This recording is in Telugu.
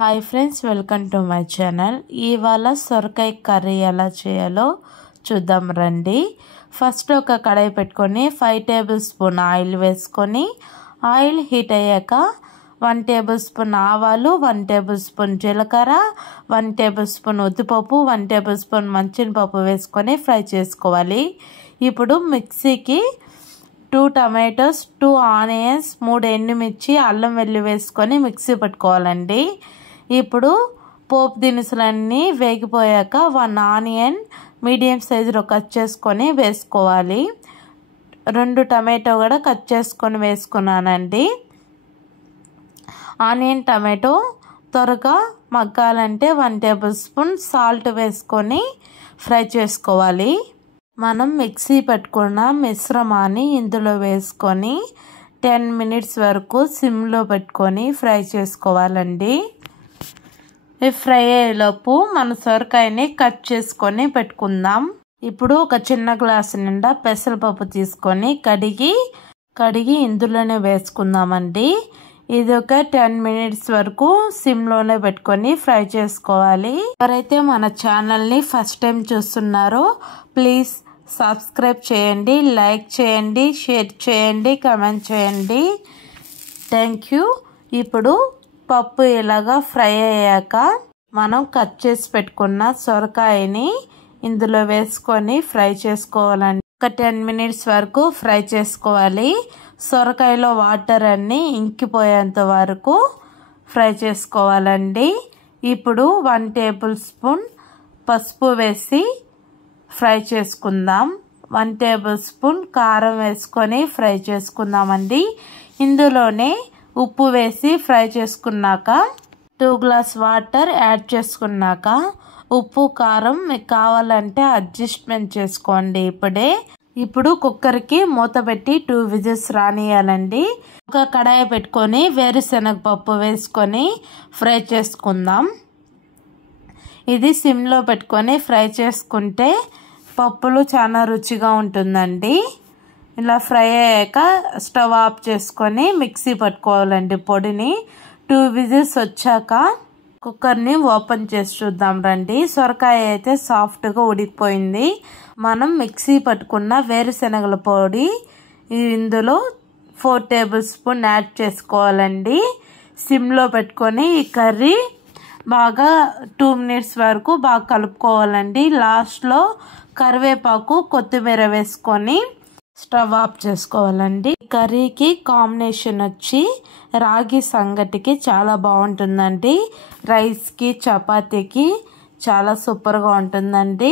Hi friends, welcome to my channel. ఇవాళ సొరకాయ కర్రీ ఎలా చేయాలో చూద్దాం రండి. ఫస్ట్ ఒక కడాయి పెట్టుకొని 5 టేబుల్ స్పూన్ ఆయిల్ వేసుకొని ఆయిల్ హీట్ అయ్యాక 1 టేబుల్ స్పూన్ ఆవాలు, 1 టేబుల్ స్పూన్ జీలకర్ర, 1 టేబుల్ స్పూన్ ఉద్దిపప్పు, 1 టేబుల్ స్పూన్ మంచినపప్పు వేసుకొని ఫ్రై చేసుకోవాలి. ఇప్పుడు మిక్సీకి 2 టమాటోస్, 2 ఆనియన్స్, 3 ఎండుమిర్చి, అల్లం వెల్లుల్లి వేసుకొని మిక్సీ పట్టుకోవాలండి. ఇప్పుడు పోపు దినుసులన్నీ వేగిపోయాక 1 ఆనియన్ మీడియం సైజులో కట్ చేసుకొని వేసుకోవాలి. 2 టమాటో కూడా కట్ చేసుకొని వేసుకున్నానండి. ఆనియన్ టమాటో త్వరగా మగ్గాలంటే 1 టేబుల్ స్పూన్ సాల్ట్ వేసుకొని ఫ్రై చేసుకోవాలి. మనం మిక్సీ పెట్టుకున్న మిశ్రమాన్ని ఇందులో వేసుకొని 10 మినిట్స్ వరకు సిమ్లో పెట్టుకొని ఫ్రై చేసుకోవాలండి. ఫ్రై అయ్యేలోపు మన సొరకాయని కట్ చేసుకొని పెట్టుకుందాం. ఇప్పుడు ఒక చిన్న గ్లాసు నిండా పెసరపప్పు తీసుకొని కడిగి ఇందులోనే వేసుకుందామండి. ఇది ఒక 10 మినిట్స్ వరకు సిమ్లోనే పెట్టుకొని ఫ్రై చేసుకోవాలి. ఎవరైతే మన ఛానల్ని ఫస్ట్ టైం చూస్తున్నారో ప్లీజ్ సబ్స్క్రైబ్ చేయండి, లైక్ చేయండి, షేర్ చేయండి, కామెంట్ చేయండి. Thank you. ఇప్పుడు పప్పు ఇలాగా ఫ్రై అయ్యాక మనం కట్ చేసి పెట్టుకున్న సొరకాయని ఇందులో వేసుకొని ఫ్రై చేసుకోవాలండి. ఒక 10 మినిట్స్ వరకు ఫ్రై చేసుకోవాలి. సొరకాయలో వాటర్ అన్నీ ఇంకిపోయేంత వరకు ఫ్రై చేసుకోవాలండి. ఇప్పుడు 1 టేబుల్ స్పూన్ పసుపు వేసి ఫ్రై చేసుకుందాం. 1 టేబుల్ స్పూన్ కారం వేసుకొని ఫ్రై చేసుకుందామండి. ఇందులోనే ఉప్పు వేసి ఫ్రై చేసుకున్నాక 2 గ్లాస్ వాటర్ యాడ్ చేసుకున్నాక ఉప్పు కారం మీకు కావాలంటే అడ్జస్ట్మెంట్ చేసుకోండి. ఇప్పుడు కుక్కర్కి మూత పెట్టి 2 విజిల్స్ రానియాలండి. ఒక కడాయి పెట్టుకొని వేరుశనగపప్పు వేసుకొని ఫ్రై చేసుకుందాం. ఇది సిమ్లో పెట్టుకొని ఫ్రై చేసుకుంటే పప్పులు చాలా రుచిగా ఉంటుందండి. ఇలా ఫ్రై అయ్యాక స్టవ్ ఆఫ్ చేసుకొని మిక్సీ పట్టుకోవాలండి పొడిని. 2 విజిల్స్ వచ్చాక కుక్కర్ని ఓపెన్ చేసి చూద్దాం రండి. సొరకాయ అయితే సాఫ్ట్గా ఉడికిపోయింది. మనం మిక్సీ పట్టుకున్న వేరుశనగల పొడి ఇందులో 4 టేబుల్ స్పూన్ యాడ్ చేసుకోవాలండి. సిమ్లో పెట్టుకొని ఈ కర్రీ బాగా 2 మినిట్స్ వరకు బాగా కలుపుకోవాలండి. లాస్ట్లో కరివేపాకు, కొత్తిమీర వేసుకొని స్టవ్ ఆఫ్ చేసుకోవాలండి. కర్రీకి కాంబినేషన్ వచ్చి రాగి సంగటికి చాలా బాగుంటుందండి. రైస్కి, చపాతీకి చాలా సూపర్గా ఉంటుందండి.